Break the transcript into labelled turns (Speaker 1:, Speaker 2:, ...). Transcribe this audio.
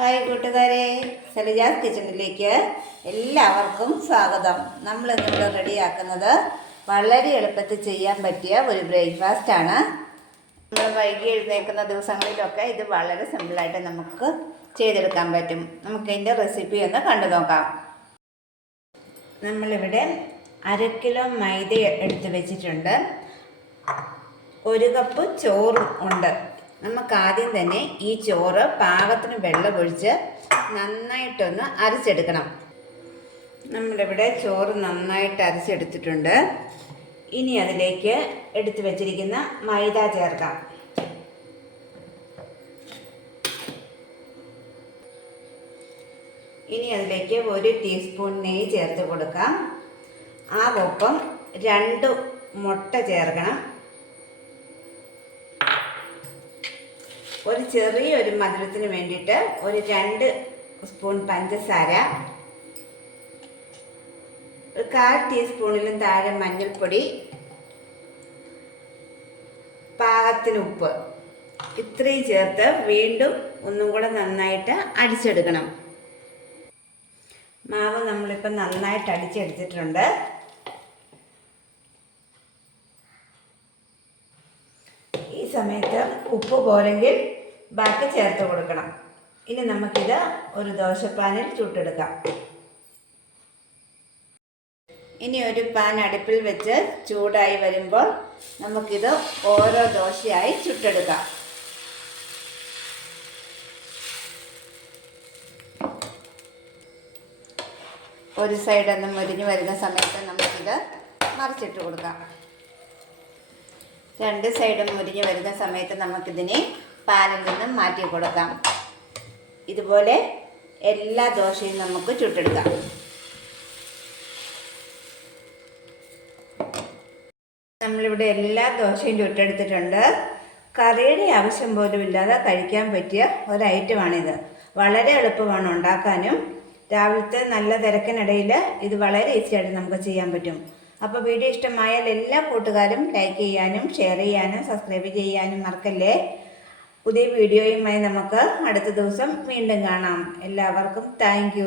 Speaker 1: Hi കൂട്ടുകാരെ. സലിജാസ് കിച്ചണിലേക്ക് എല്ലാവർക്കും സ്വാഗതം. നമ്മൾ ഇന്നിവിടെ റെഡിയാക്കുന്നത് വളരെ എളുപ്പത്തിൽ ചെയ്യാൻ പറ്റിയ ഒരു ബ്രേക്ക്ഫാസ്റ്റ് ആണ്. നമ്മൾ വൈകി എഴുന്നേൽക്കുന്ന ദിവസങ്ങളിലൊക്കെ ഇത് വളരെ സിമ്പിളായിട്ട് നമുക്ക് ചെയ്തെടുക്കാൻ പറ്റും. നമുക്ക് ഇതിന്റെ റെസിപ്പി ഒന്ന് കണ്ടു നോക്കാം. നമ്മളിവിടെ അര കിലോ മൈദ എടുത്ത് വെച്ചിട്ടുണ്ട്. ഒരു കപ്പ് ചോറും ഉണ്ട്. നമുക്ക് ആദ്യം തന്നെ ഈ ചോറ് പാകത്തിന് വെള്ളമൊഴിച്ച് നന്നായിട്ടൊന്ന് അരച്ചെടുക്കണം. നമ്മുടെ നമ്മളിവിടെ ചോറ് നന്നായിട്ട് അരച്ചെടുത്തിട്ടുണ്ട്. ഇനി അതിലേക്ക് എടുത്തു വച്ചിരിക്കുന്ന മൈദ ചേർക്കാം. ഇനി അതിലേക്ക് ഒരു ടീസ്പൂൺ നെയ്യ് ചേർത്ത് കൊടുക്കാം. ആ ഒപ്പം രണ്ട് മുട്ട ചേർക്കണം. ഒരു ചെറിയൊരു മധുരത്തിന് വേണ്ടിയിട്ട് ഒരു രണ്ട് സ്പൂൺ പഞ്ചസാര ഒരു കാൽ ടീസ്പൂണിലും താഴെ മഞ്ഞൾപ്പൊടി പാകത്തിന് ഉപ്പ്. ഇത്രയും ചേർത്ത് വീണ്ടും ഒന്നും കൂടെ നന്നായിട്ട് അടിച്ചെടുക്കണം. മാവ് നമ്മളിപ്പോൾ നന്നായിട്ട് അടിച്ചെടുത്തിട്ടുണ്ട് ഈ സമയത്ത് ഉപ്പ് പോരെങ്കിൽ ബാക്കി ചേർത്ത് കൊടുക്കണം. ഇനി നമുക്കിത് ഒരു ദോശപ്പാനിൽ ചുട്ടെടുക്കാം. ഇനി ഒരു പാൻ അടുപ്പിൽ വെച്ച് ചൂടായി വരുമ്പോൾ നമുക്കിത് ഓരോ ദോശയായി ചുട്ടെടുക്കാം. ഒരു സൈഡൊന്നും മുരിഞ്ഞ് വരുന്ന സമയത്ത് നമുക്കിത് മറിച്ചിട്ട് കൊടുക്കാം. രണ്ട് സൈഡും മുരിഞ്ഞ് വരുന്ന സമയത്ത് നമുക്കിതിനെ പാലിൽ നിന്നും മാറ്റി കൊടുക്കാം. ഇതുപോലെ എല്ലാ ദോശയും നമുക്ക് ചുട്ടെടുക്കാം. നമ്മളിവിടെ എല്ലാ ദോശയും ചുട്ടെടുത്തിട്ടുണ്ട്. കറിയുടെ ആവശ്യം പോലും ഇല്ലാതെ കഴിക്കാൻ പറ്റിയ ഒരു ഐറ്റമാണിത് വളരെ എളുപ്പമാണ് ഉണ്ടാക്കാനും. രാവിലത്തെ നല്ല തിരക്കിനിടയിൽ ഇത് വളരെ ഈസിയായിട്ട് നമുക്ക് ചെയ്യാൻ പറ്റും. അപ്പോൾ വീഡിയോ ഇഷ്ടമായാൽ എല്ലാ കൂട്ടുകാരും ലൈക്ക് ചെയ്യാനും ഷെയർ ചെയ്യാനും സബ്സ്ക്രൈബ് ചെയ്യാനും മറക്കല്ലേ? പുതിയ വീഡിയോയുമായി നമുക്ക് അടുത്ത ദിവസം വീണ്ടും കാണാം. എല്ലാവർക്കും താങ്ക്